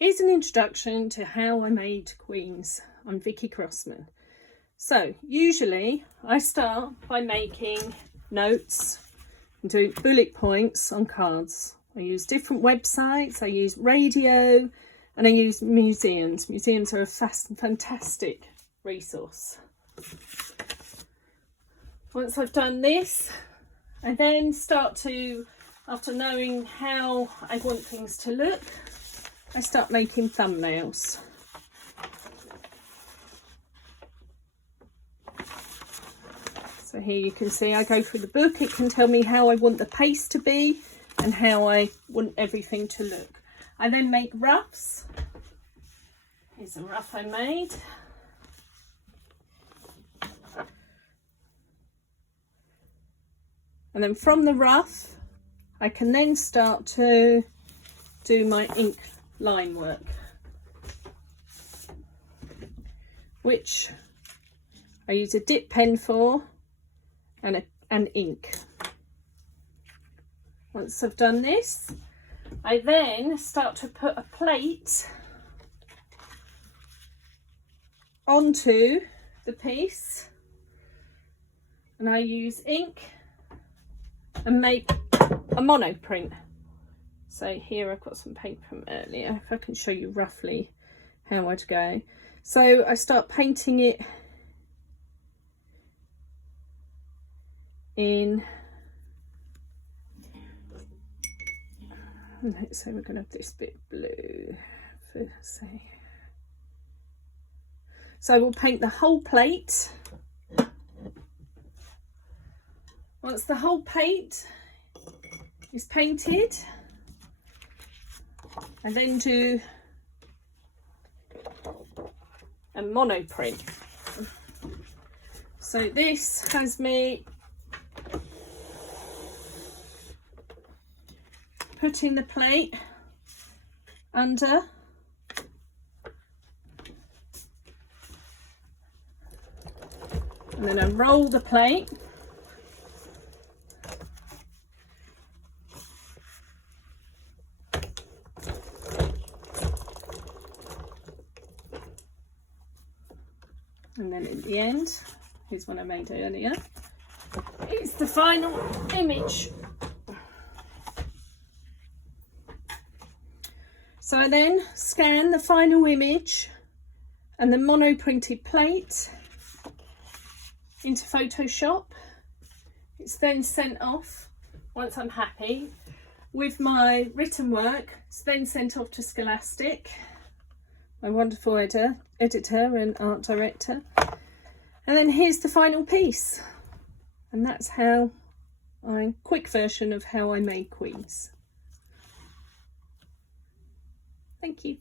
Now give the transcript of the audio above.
Here's an introduction to how I made queens. I'm Vicky Crossman. So usually I start by making notes and doing bullet points on cards. I use different websites, I use radio, and I use museums. Museums are a fantastic resource. Once I've done this, I then start to, after knowing how I want things to look, I start making thumbnails. So here you can see I go through the book. It can tell me how I want the paste to be and how I want everything to look. I then make roughs. Here's a rough I made. And then from the rough, I can then start to do my ink line work, which I use a dip pen for and ink. Once I've done this, I then start to put a plate onto the piece, and I use ink and make a monoprint. So here I've got some paint from earlier, if I can show you roughly how I'd go. So I start painting it in, let's say we're going to have this bit blue for say. So I will paint the whole plate. Once the whole plate is painted, I then do a monoprint. So this has me putting the plate under and then unroll the plate. And then in the end, here's one I made earlier, it's the final image. So I then scan the final image and the mono printed plate into Photoshop. It's then sent off, once I'm happy with my written work, it's then sent off to Scholastic, my wonderful editor and art director. And then here's the final piece. And that's how quick version of how I made queens. Thank you.